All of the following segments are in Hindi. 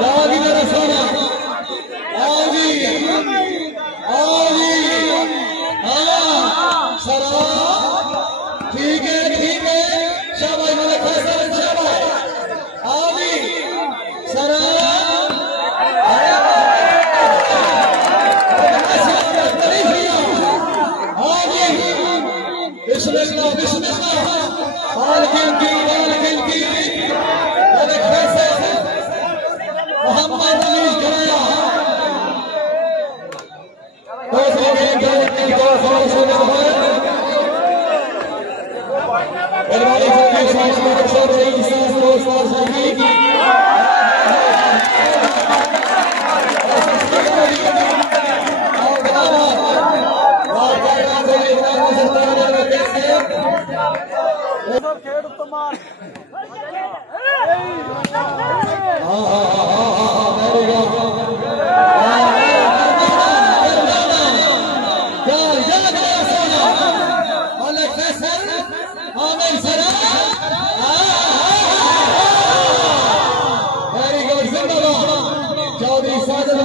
जाओगी मेरा सोना, आओ जी, आओ जी, हाँ सरा, ठीक है शाबाश मेरे फैसल, शाबाश, आओ जी सरा, आओ जी, बिस्मिल्लाह बिस्मिल्लाह, बाल खेल की मेरे फैसल मोहम्मद अली कराया, दूसरी गेम खेलने की तरफ से बलवानी फकीर साहब को अक्सर रही सांस को सांस लगी और बनाना और कहना से इतना सकता है कैसे खेल उत्तमान चौधरी साजन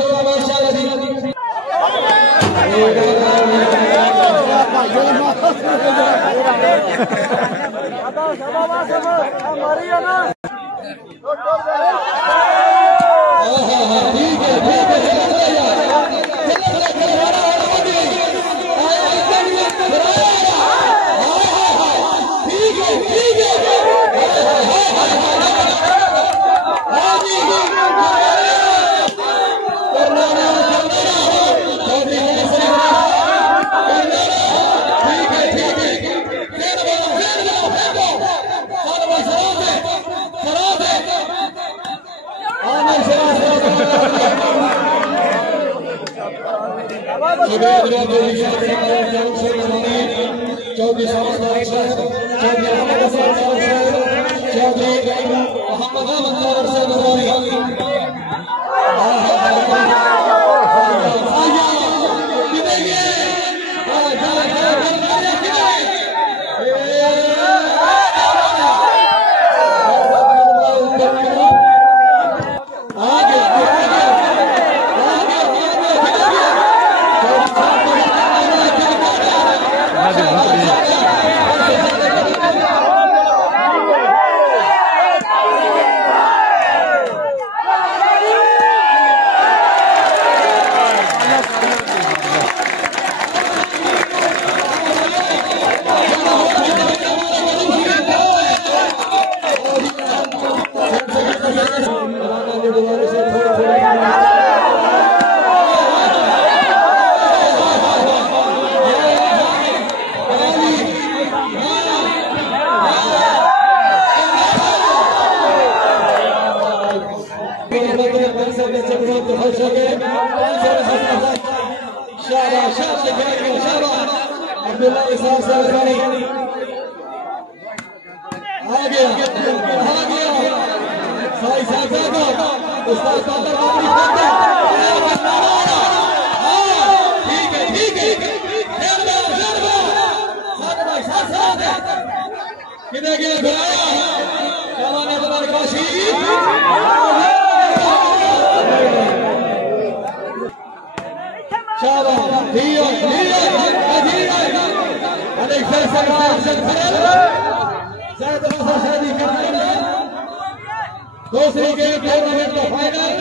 दूसरी गेम टूर्नामेंट का फाइनल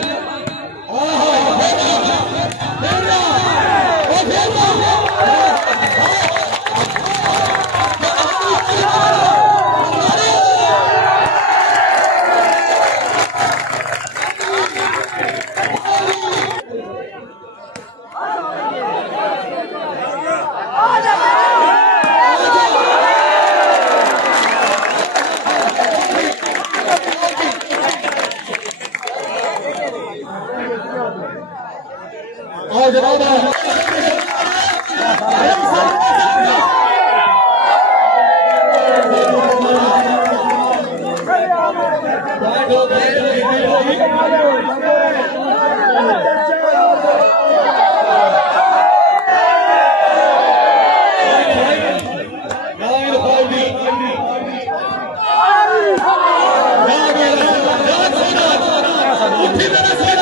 उठी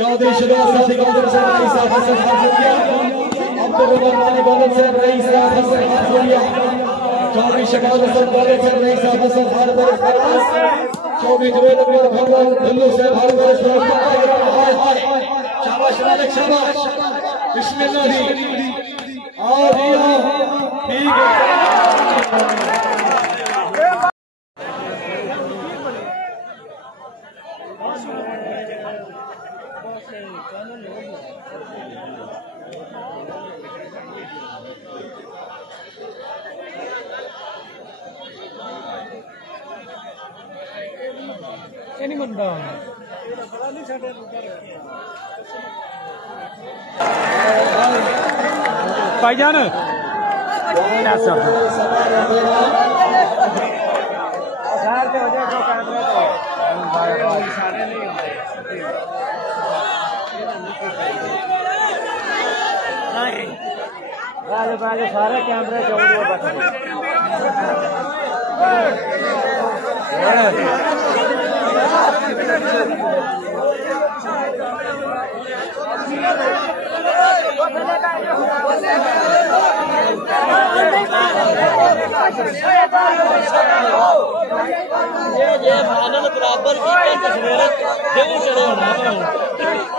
चौधरी शिवाज साथी गौतम से रईस हसन हाजिरिया अब्दुल रहमान बॉलर से रईस हसन हाजिरिया चौधरी शिवाज हसन बॉलर से रईस हसन हाजिरिया चौधरी जुबैर अकबर भगवान दिल्ली से भारत हाय हाय शाबाश मालिक शाबाश बिस्मिल्लाह आ दिया ठीक है Ini mendong. भाईजान सारे कैमरे ये फाइनल बराबर की तस्वीर जरूर चढ़े होना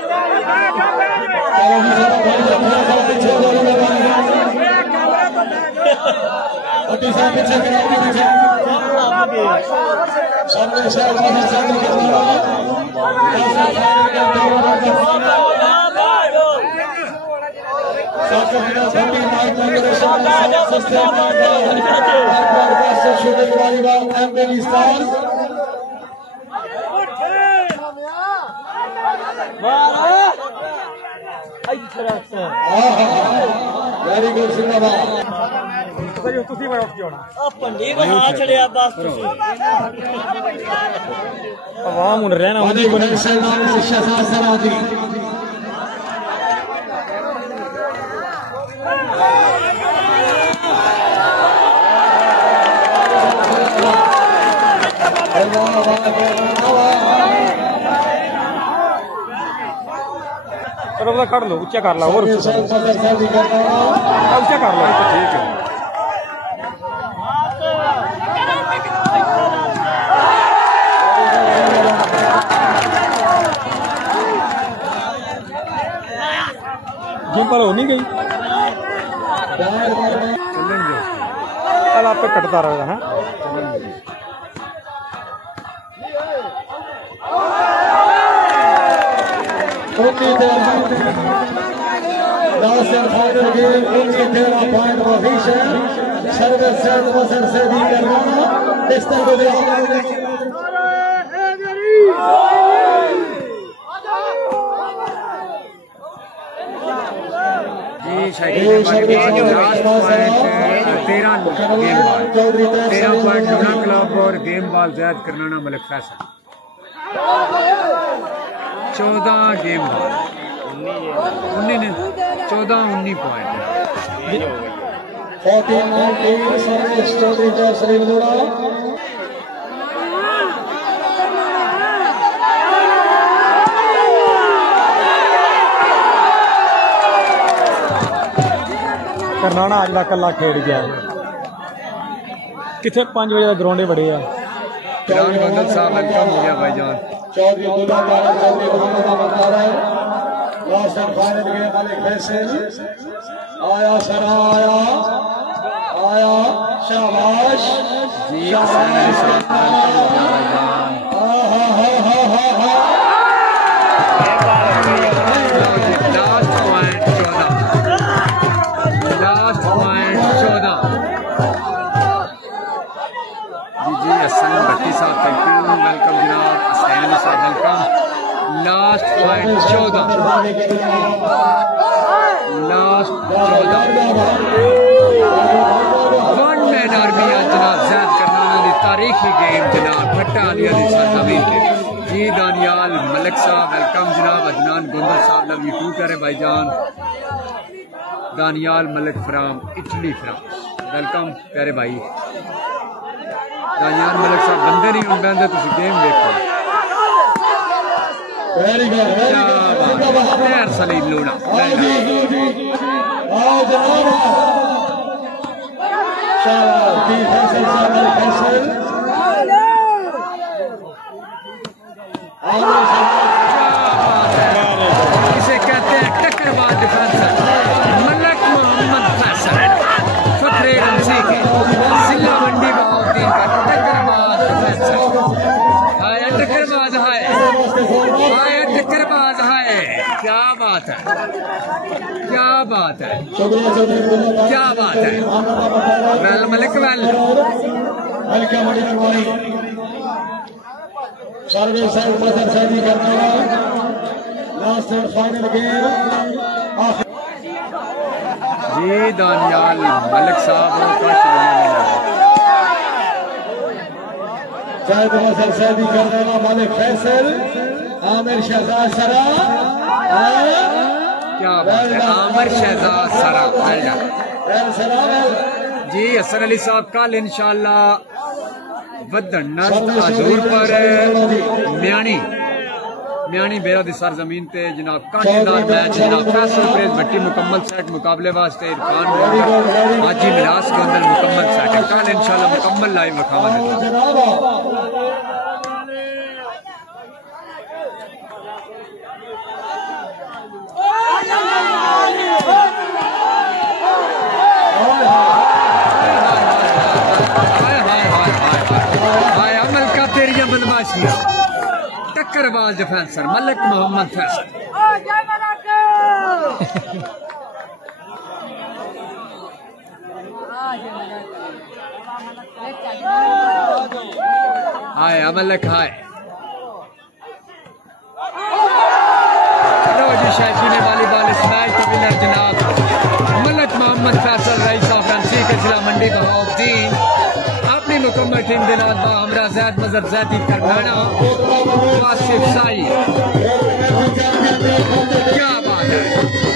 वेरी गुड जिंदाबाद तुसी बड़ा क्यों ना पंडी को हाथ छड़िया बस आवाम उन रहना वादी गुनेश नाम से शहजाद सराजी चलो वो कर लो ऊंचा कर लो और ऊंचा कर लो ठीक है जिम पर हो नहीं गई चलेंगे कल आप पे कटता रहेगा हाँ क्लब और गेम बॉल जैद करनाना Malik Faisal 14 game ball 14-19 point करनाना अज का कला खेड गया कितने 5 बजे ग्राउंडे बड़े आ बंदल साहब वेलकम हो गया भाईजान चौधरी अब्दुल्ला तारा चौधरी मोहम्मद अहमद तारा last and final game Malik Faisal आया सरा आया शाबाश भट्टी साहब थैंक यू वेलकम जनाब हुसैन साहब welcome last point 14 one man army जनाब जैद करनाना की तारीखी गेम जनाब भट्टा आलिया की सरजमीन पे जी दानियाल मलिक साहब वेलकम जनाब अदनान गोंदल साहब लव यू टू करे भाईजान Daniyal Malik from Italy France welcome प्यारे भाई दानियाल मलिक साहब बंदे नहीं होंगे तुम गेम देखो सलीम लोड़ा इसे कहते हैं टक्करबाज डिफेंसर मलिक मोहम्मद फैसल फखरे रमजी के जिला मंडी बहाउद्दीन का टक्करबाज डिफेंसर टक्करबाज है क्या बात है क्या बात है क्या बात है वेल मलिक वेल परवेज साहब मजहर सैदी करना लास्ट एंड फाइनल गेम जी दानियाल मलिक साहब जायद मजहर सैदी करना मलिक फैसल आमिर शहजाद सरा क्या बात है आमिर शहजाद सरा जी हसन अली साहब कल इंशाल्लाह हजूर पर म्यानी बेरा दी सरजमीन ते जनाब कांटेदार मैच जनाब फैसल प्रेस भट्टी मुकम्मल सेट मुकाबले वास्ते इरफान हाजी मिरास के अंदर मुकम्मल सेट है कल इंशाल्लाह मुकम्मल लाइव रखावा बदमाशियां टक्करबाज डिफेंसर मलिक मोहम्मद फैसल हाय मलिक हाय लो जी शायकीन वॉलीबॉल इस मैच के विनर जनाब Malik Mohammad Faisal rice of MC के जिला मंडी बहाउद्दीन मुकम्मल टीम के नाम हमरा जैद मजहर जैदी करनाना वासिफ साई क्या बात है।